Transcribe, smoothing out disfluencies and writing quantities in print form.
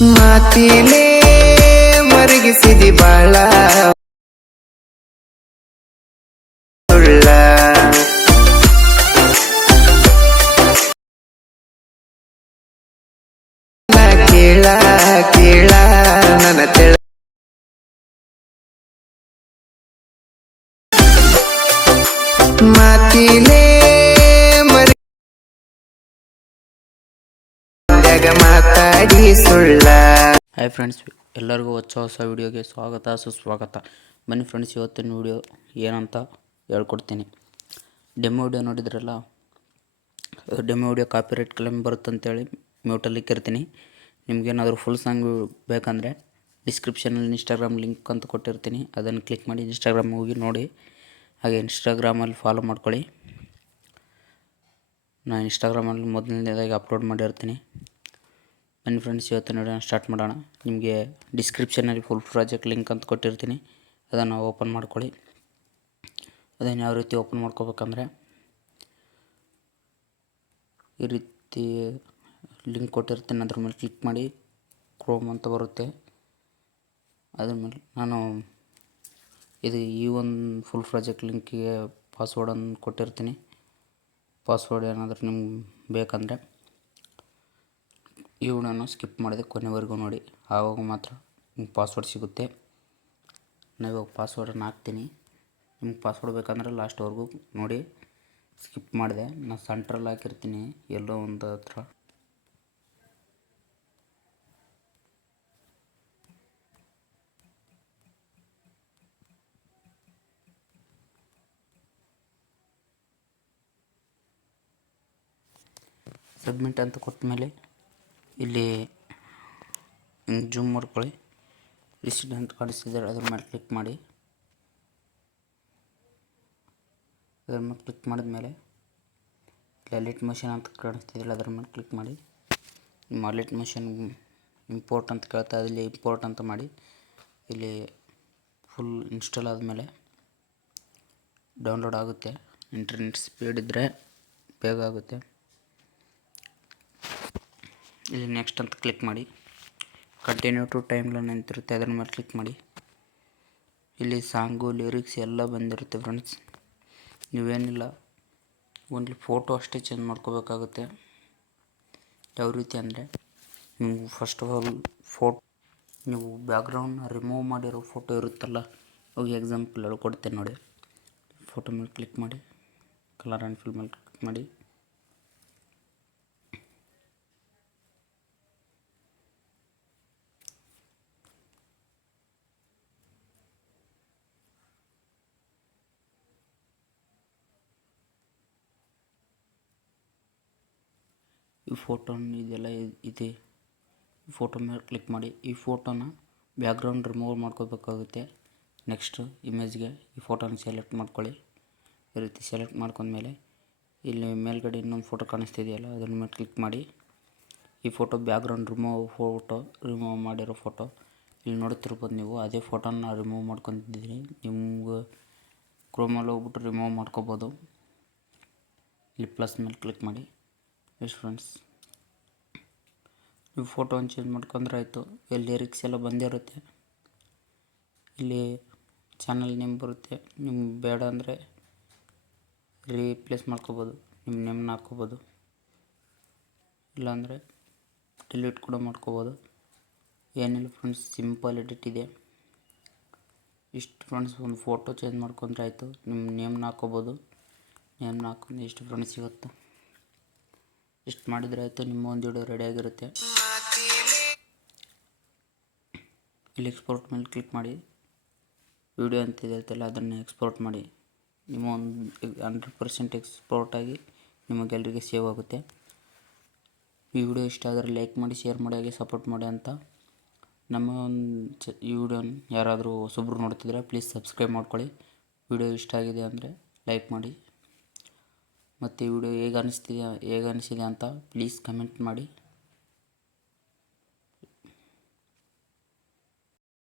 ಮಾತಿಲೇ ಮರಗಿಸಿದಿ ಬಾಳ ಸುಳ್ಳ ಕೇಳ ಕೇಳ ನನ್ನ ತೆಳ ಮಾತಿಲೇ ಮರಗ ಮಾತಾಡಿ ಸುಳ್ಳ. ಹಾಯ್ ಫ್ರೆಂಡ್ಸ್, ಎಲ್ಲರಿಗೂ ಹೊಸ ವಿಡಿಯೋಗೆ ಸ್ವಾಗತ ಸುಸ್ವಾಗತ. ಬನ್ನಿ ಫ್ರೆಂಡ್ಸ್, ಇವತ್ತಿನ ವಿಡಿಯೋ ಏನಂತ ಹೇಳ್ಕೊಡ್ತೀನಿ. ಡೆಮೋ ವಿಡಿಯೋ ನೋಡಿದ್ರಲ್ಲ, ಡೆಮೋ ವಿಡಿಯೋ ಕಾಪಿರೈಟ್ ಕ್ಲೇಮ್ ಬರುತ್ತಂತೇಳಿ ಮ್ಯೂಟಲ್ಲಿ ಇಕ್ಕಿರ್ತೀನಿ. ನಿಮ್ಗೇನಾದರೂ ಫುಲ್ ಸಾಂಗ್ ಬೇಕಂದರೆ ಡಿಸ್ಕ್ರಿಪ್ಷನಲ್ಲಿ ಇನ್ಸ್ಟಾಗ್ರಾಮ್ ಲಿಂಕ್ ಅಂತ ಕೊಟ್ಟಿರ್ತೀನಿ, ಅದನ್ನು ಕ್ಲಿಕ್ ಮಾಡಿ ಇನ್ಸ್ಟಾಗ್ರಾಮ್ ಹೋಗಿ ನೋಡಿ. ಹಾಗೆ ಇನ್ಸ್ಟಾಗ್ರಾಮಲ್ಲಿ ಫಾಲೋ ಮಾಡ್ಕೊಳ್ಳಿ. ನಾನು ಇನ್ಸ್ಟಾಗ್ರಾಮಲ್ಲಿ ಮೊದಲನೇದಾಗಿ ಅಪ್ಲೋಡ್ ಮಾಡಿರ್ತೀನಿ. ಬನ್ನಿ ಫ್ರೆಂಡ್ಸ್, ಇವತ್ತಿನ ವಿಡಿಯೋನ ಸ್ಟಾರ್ಟ್ ಮಾಡೋಣ. ನಿಮಗೆ ಡಿಸ್ಕ್ರಿಪ್ಷನಲ್ಲಿ ಫುಲ್ ಪ್ರಾಜೆಕ್ಟ್ ಲಿಂಕ್ ಅಂತ ಕೊಟ್ಟಿರ್ತೀನಿ, ಅದನ್ನು ಓಪನ್ ಮಾಡ್ಕೊಳ್ಳಿ. ಅದನ್ನು ಯಾವ ರೀತಿ ಓಪನ್ ಮಾಡ್ಕೋಬೇಕಂದ್ರೆ, ಈ ರೀತಿ ಲಿಂಕ್ ಕೊಟ್ಟಿರ್ತೀನಿ, ಅದ್ರ ಮೇಲೆ ಕ್ಲಿಕ್ ಮಾಡಿ. ಕ್ರೋಮ್ ಅಂತ ಬರುತ್ತೆ. ಅದ್ರ ಮೇಲೆ ನಾನು ಈ ಒಂದು ಫುಲ್ ಪ್ರಾಜೆಕ್ಟ್ ಲಿಂಕಿಗೆ ಪಾಸ್ವರ್ಡನ್ನು ಕೊಟ್ಟಿರ್ತೀನಿ. ಪಾಸ್ವರ್ಡ್ ಏನಾದರೂ ನಿಮ್ಗೆ ಬೇಕಂದರೆ ಈ ವಿಡಿಯೋನ ಸ್ಕಿಪ್ ಮಾಡಿದೆ ಕೊನೆವರೆಗೂ ನೋಡಿ, ಆವಾಗ ಮಾತ್ರ ನಿಮ್ಗೆ ಪಾಸ್ವರ್ಡ್ ಸಿಗುತ್ತೆ. ನಾನು ಇವಾಗ ಪಾಸ್ವರ್ಡನ್ನು ಹಾಕ್ತೀನಿ. ನಿಮ್ಗೆ ಪಾಸ್ವರ್ಡ್ ಬೇಕಂದ್ರೆ ಲಾಸ್ಟ್ವರೆಗೂ ನೋಡಿ. ಸ್ಕಿಪ್ ಮಾಡಿದೆ, ನಾನು ಸೆಂಟ್ರಲ್ಲಿ ಹಾಕಿರ್ತೀನಿ ಎಲ್ಲೋ ಒಂದು ಹತ್ರ. ಸಬ್ಮಿಟ್ ಅಂತ ಕೊಟ್ಟ ಮೇಲೆ ಇಲ್ಲಿ ಜೂಮ್ ಮಾಡ್ಕೊಳ್ಳಿ. ರಿಸಿಟ್ ಅಂತ ಕಾಣಿಸ್ತಿದ್ದಾರೆ, ಅದ್ರ ಮೇಲೆ ಕ್ಲಿಕ್ ಮಾಡಿ. ಅದ್ರ ಮೇಲೆ ಕ್ಲಿಕ್ ಮಾಡಿದ್ಮೇಲೆ ಇಲ್ಲಿ ಅಲಿಟ್ ಮಷಿನ್ ಅಂತ ಕಾಣಿಸ್ತಿದ್ದಿಲ್ಲ, ಅದ್ರ ಮೇಲೆ ಕ್ಲಿಕ್ ಮಾಡಿ. ನಿಮ್ಮ ಅಲಿಟ್ ಮಷಿನ್ ಇಂಪೋರ್ಟ್ ಅಂತ ಕೇಳ್ತಾ, ಇಲ್ಲಿ ಇಂಪೋರ್ಟ್ ಅಂತ ಮಾಡಿ. ಇಲ್ಲಿ ಫುಲ್ ಇನ್ಸ್ಟಾಲ್ ಆದಮೇಲೆ ಡೌನ್ಲೋಡ್ ಆಗುತ್ತೆ. ಇಂಟರ್ನೆಟ್ ಸ್ಪೀಡ್ ಇದ್ದರೆ ಬೇಗ ಆಗುತ್ತೆ. ಇಲ್ಲಿ ನೆಕ್ಸ್ಟ್ ಅಂತ ಕ್ಲಿಕ್ ಮಾಡಿ. ಕಂಟಿನ್ಯೂ ಟು ಟೈಮ್ ಲೈನ್ ಅಂತಿರುತ್ತೆ, ಅದರ ಮೇಲೆ ಕ್ಲಿಕ್ ಮಾಡಿ. ಇಲ್ಲಿ ಸಾಂಗು ಲಿರಿಕ್ಸ್ ಎಲ್ಲ ಬಂದಿರುತ್ತೆ ಫ್ರೆಂಡ್ಸ್. ನೀವೇನಿಲ್ಲ, ಓನ್ಲಿ ಫೋಟೋ ಅಷ್ಟೇ ಚೇಂಜ್ ಮಾಡ್ಕೋಬೇಕಾಗುತ್ತೆ. ಯಾವ ರೀತಿ ಅಂದರೆ, ನೀವು ಫಸ್ಟ್ ಆಫ್ ಆಲ್ ನೀವು ಬ್ಯಾಕ್ಗ್ರೌಂಡ್ನ ರಿಮೂವ್ ಮಾಡಿರೋ ಫೋಟೋ ಇರುತ್ತಲ್ಲ, ಅವಾಗ ಎಕ್ಸಾಂಪಲ್ ಹೇಳ್ಕೊಡ್ತೇನೆ ನೋಡಿ. ಫೋಟೋ ಮೇಲೆ ಕ್ಲಿಕ್ ಮಾಡಿ, ಕಲರ್ ಆ್ಯಂಡ್ ಫಿಲ್ ಮೇಲೆ ಕ್ಲಿಕ್ ಮಾಡಿ. ಈ ಫೋಟೋನ ಇದೆಲ್ಲ ಇದೆ, ಈ ಫೋಟೋ ಮೇಲೆ ಕ್ಲಿಕ್ ಮಾಡಿ. ಈ ಫೋಟೋನ ಬ್ಯಾಕ್ಗ್ರೌಂಡ್ ರಿಮೂವ್ ಮಾಡ್ಕೋಬೇಕಾಗುತ್ತೆ. ನೆಕ್ಸ್ಟ್ ಇಮೇಜ್ಗೆ ಈ ಫೋಟೋನ ಸೆಲೆಕ್ಟ್ ಮಾಡ್ಕೊಳ್ಳಿ. ಈ ರೀತಿ ಸೆಲೆಕ್ಟ್ ಮಾಡ್ಕೊಂಡ್ಮೇಲೆ ಇಲ್ಲಿ ಮೇಲ್ಗಡೆ ಇನ್ನೊಂದು ಫೋಟೋ ಕಾಣಿಸ್ತಿದೆಯಲ್ಲ, ಅದ್ರ ಮೇಲೆ ಕ್ಲಿಕ್ ಮಾಡಿ. ಈ ಫೋಟೋ ಬ್ಯಾಕ್ಗ್ರೌಂಡ್ ರಿಮೂವ್ ಮಾಡಿರೋ ಫೋಟೋ ಇಲ್ಲಿ ನೋಡ್ತಿರ್ಬೋದು ನೀವು. ಅದೇ ಫೋಟೋನ ರಿಮೂವ್ ಮಾಡ್ಕೊತಿದ್ದೀನಿ. ನಿಮ್ಗೆ ಕ್ರೋಮಲ್ಲಿ ಹೋಗ್ಬಿಟ್ಟು ರಿಮೂವ್ ಮಾಡ್ಕೋಬೋದು. ಇಲ್ಲಿ ಪ್ಲಸ್ ಮೇಲೆ ಕ್ಲಿಕ್ ಮಾಡಿ. ಎಷ್ಟು ಫ್ರೆಂಡ್ಸ್, ನೀವು ಫೋಟೋನ ಚೇಂಜ್ ಮಾಡ್ಕೊಂಡ್ರೆ ಆಯಿತು. ಇಲ್ಲಿ ಲಿರಿಕ್ಸ್ ಎಲ್ಲ ಬಂದಿರುತ್ತೆ. ಇಲ್ಲಿ ಚಾನಲ್ ನೇಮ್ ಬರುತ್ತೆ. ನಿಮ್ಗೆ ಬೇಡ ಅಂದರೆ ರೀಪ್ಲೇಸ್ ಮಾಡ್ಕೋಬೋದು, ನಿಮ್ಮ ನೇಮ್ನ ಹಾಕ್ಕೋಬೋದು. ಇಲ್ಲಾಂದರೆ ಡಿಲೀಟ್ ಕೂಡ ಮಾಡ್ಕೋಬೋದು. ಏನಿಲ್ಲ ಫ್ರೆಂಡ್ಸ್, ಸಿಂಪಲ್ ಎಡಿಟ್ ಇದೆ. ಇಷ್ಟು ಫ್ರೆಂಡ್ಸ್, ಒಂದು ಫೋಟೋ ಚೇಂಜ್ ಮಾಡ್ಕೊಂಡ್ರೆ ಆಯಿತು. ನಿಮ್ಮ ನೇಮ್ನ ಹಾಕ್ಕೋಬೋದು. ನೇಮ್ನ ಹಾಕೊಂಡು ಇಷ್ಟು ಫ್ರೆಂಡ್ಸ್ ಸಿಗುತ್ತೆ. ಇಷ್ಟು ಮಾಡಿದರೆ ಆಯಿತು, ನಿಮ್ಮ ಒಂದು ವಿಡಿಯೋ ರೆಡಿಯಾಗಿರುತ್ತೆ. ಇಲ್ಲಿ ಎಕ್ಸ್ಪೋರ್ಟ್ ಮೇಲೆ ಕ್ಲಿಕ್ ಮಾಡಿ. ವಿಡಿಯೋ ಅಂತ ಇರುತ್ತಲ್ಲ, ಅದನ್ನು ಎಕ್ಸ್ಪೋರ್ಟ್ ಮಾಡಿ. ನಿಮ್ಮ ಒಂದು 100% ಎಕ್ಸ್ಪೋರ್ಟ್ ಆಗಿ ನಿಮ್ಮ ಗ್ಯಾಲರಿಗೆ ಸೇವ್ ಆಗುತ್ತೆ. ಈ ವಿಡಿಯೋ ಇಷ್ಟ ಆದರೆ ಲೈಕ್ ಮಾಡಿ, ಶೇರ್ ಮಾಡಿ, ಹಾಗೆ ಸಪೋರ್ಟ್ ಮಾಡಿ ಅಂತ. ನಮ್ಮ ಈ ವಿಡಿಯೋನ ಯಾರಾದರೂ ಹೊಸಬ್ರು ನೋಡ್ತಿದ್ರೆ ಪ್ಲೀಸ್ ಸಬ್ಸ್ಕ್ರೈಬ್ ಮಾಡ್ಕೊಳ್ಳಿ. ವಿಡಿಯೋ ಇಷ್ಟ ಆಗಿದೆ ಅಂದರೆ ಲೈಕ್ ಮಾಡಿ. ಮತ್ತು ಈ ವಿಡಿಯೋ ಹೇಗೆ ಅನಿಸಿದೆ ಅಂತ ಪ್ಲೀಸ್ ಕಮೆಂಟ್ ಮಾಡಿ.